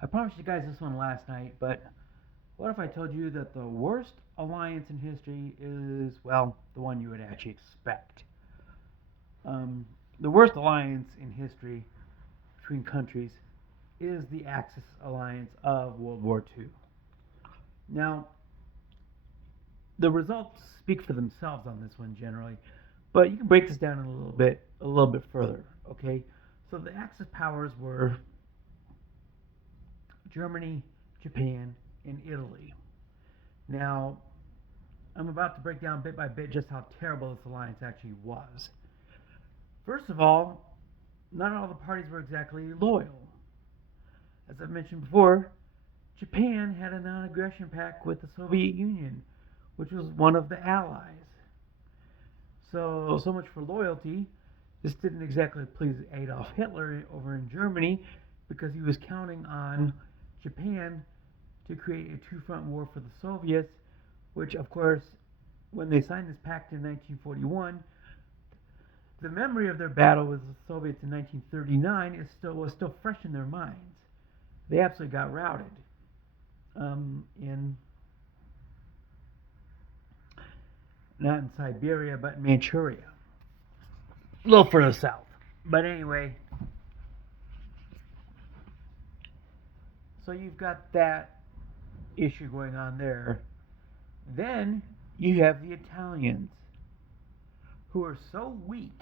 I promised you guys this one last night, but what if I told you that the worst alliance in history is, well, the one you would actually expect? Um, the worst alliance in history between countries is the Axis alliance of World War II. Now, the results speak for themselves on this one generally, but you can break this down a little bit further. Okay, so the Axis powers were Germany, Japan, and Italy. Now, I'm about to break down bit by bit just how terrible this alliance actually was. First of all, not all the parties were exactly loyal. As I've mentioned before, Japan had a non aggression pact with the Soviet Union, which was one of the Allies. So much for loyalty. This didn't exactly please Adolf Hitler over in Germany because he was counting on Japan to create a two-front war for the Soviets, which, of course, when they signed this pact in 1941, the memory of their battle with the Soviets in 1939 was still fresh in their minds. They absolutely got routed in not in Siberia but in Manchuria, a little further south. But anyway, so you've got that issue going on there. Then you have the Italians, who are so weak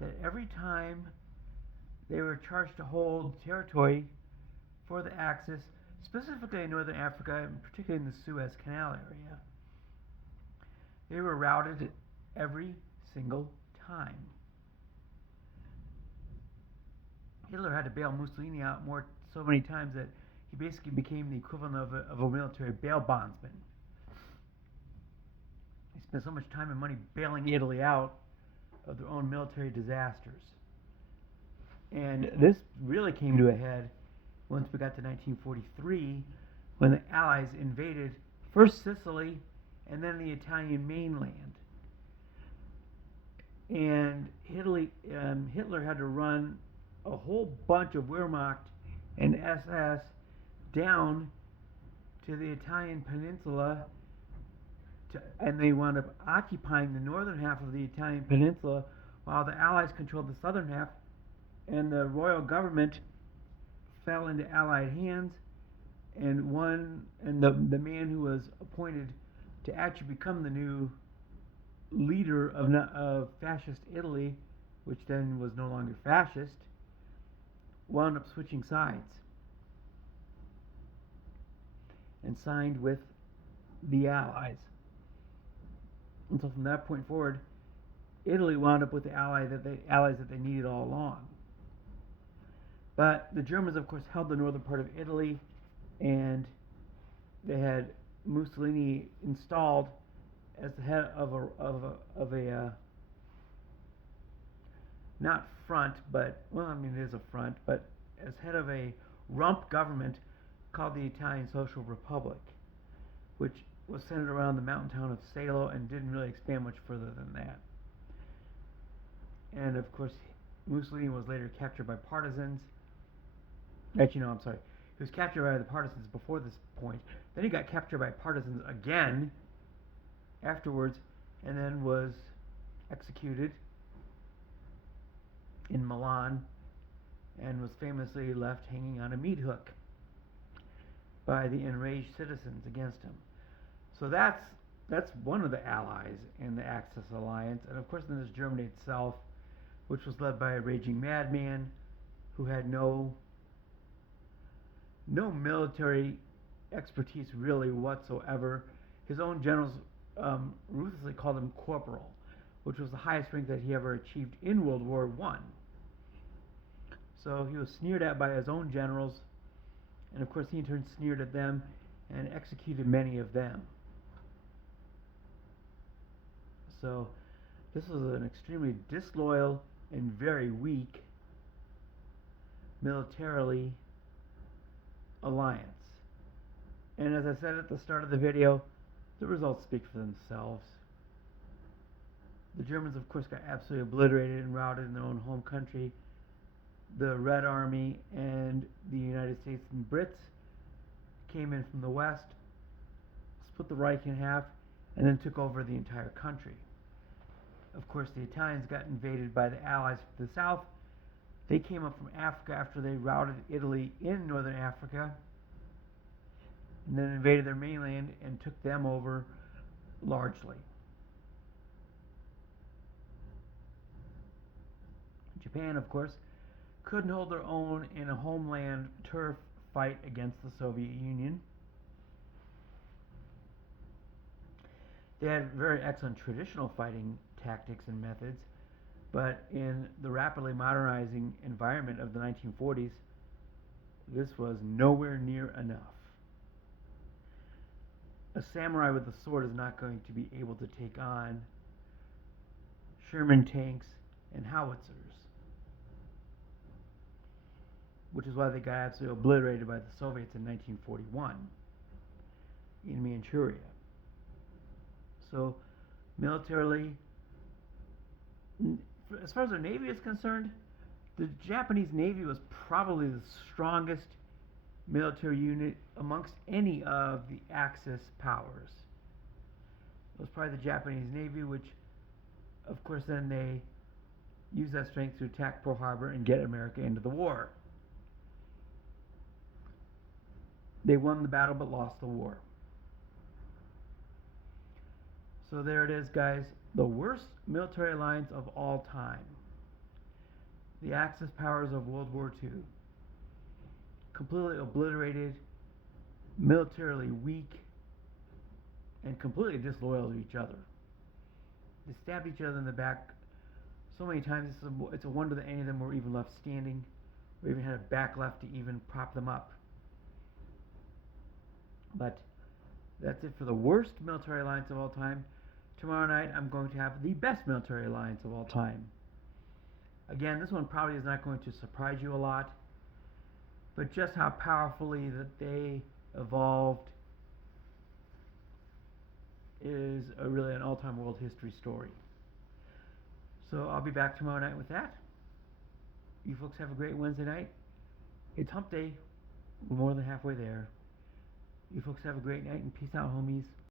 that every time they were charged to hold territory for the Axis, specifically in northern Africa, and particularly in the Suez Canal area, they were routed every single time. Hitler had to bail Mussolini out so many times that he basically became the equivalent of a military bail bondsman. He spent so much time and money bailing Italy out of their own military disasters. And this really came to a head once we got to 1943 when the Allies invaded first Sicily and then the Italian mainland. And Hitler had to run a whole bunch of Wehrmacht and SS down to the Italian peninsula, and they wound up occupying the northern half of the Italian peninsula while the Allies controlled the southern half, and the royal government fell into Allied hands, and the man who was appointed to actually become the new leader of fascist Italy, which then was no longer fascist, wound up switching sides and signed with the Allies. And so from that point forward, Italy wound up with the allies that they needed all along. But the Germans, of course, held the northern part of Italy, and they had Mussolini installed as the head of a not front, but well, I mean it is a front, but as head of a rump government called the Italian Social Republic, which was centered around the mountain town of Salo and didn't really expand much further than that. And of course, Mussolini was later captured by partisans. Actually, no, I'm sorry. He was captured by the partisans before this point. Then he got captured by partisans again afterwards, and then was executed in Milan, and was famously left hanging on a meat hook by the enraged citizens against him. So that's one of the allies in the Axis alliance, and of course then there's Germany itself, which was led by a raging madman who had no military expertise really whatsoever. His own generals ruthlessly called him corporal, which was the highest rank that he ever achieved in World War I. So he was sneered at by his own generals, and of course he in turn sneered at them and executed many of them. So this was an extremely disloyal and very weak militarily alliance. And as I said at the start of the video, the results speak for themselves. The Germans, of course, got absolutely obliterated and routed in their own home country. the Red Army and the United States and Brits came in from the west, split the Reich in half, and then took over the entire country. Of course, the Italians got invaded by the Allies from the south. They came up from Africa after they routed Italy in northern Africa, and then invaded their mainland and took them over largely. Japan, of course, couldn't hold their own in a homeland turf fight against the Soviet Union. They had very excellent traditional fighting tactics and methods, but in the rapidly modernizing environment of the 1940s, this was nowhere near enough. A samurai with a sword is not going to be able to take on Sherman tanks and howitzers, which is why they got absolutely obliterated by the Soviets in 1941 in Manchuria. So, militarily, as far as the Navy is concerned, the Japanese Navy was probably the strongest military unit amongst any of the Axis powers. It was probably the Japanese Navy, which, of course, then they used that strength to attack Pearl Harbor and get America into the war. They won the battle but lost the war. So there it is, guys. The worst military alliance of all time. The Axis powers of World War II. Completely obliterated, militarily weak, and completely disloyal to each other. They stabbed each other in the back so many times, it's a wonder that any of them were even left standing, or even had a back left to even prop them up. But that's it for the worst military alliance of all time. Tomorrow night, I'm going to have the best military alliance of all time. Again, this one probably is not going to surprise you a lot, but just how powerfully that they evolved is really an all-time world history story. So I'll be back tomorrow night with that. You folks have a great Wednesday night. It's hump day. We're more than halfway there. You folks have a great night and peace out, homies.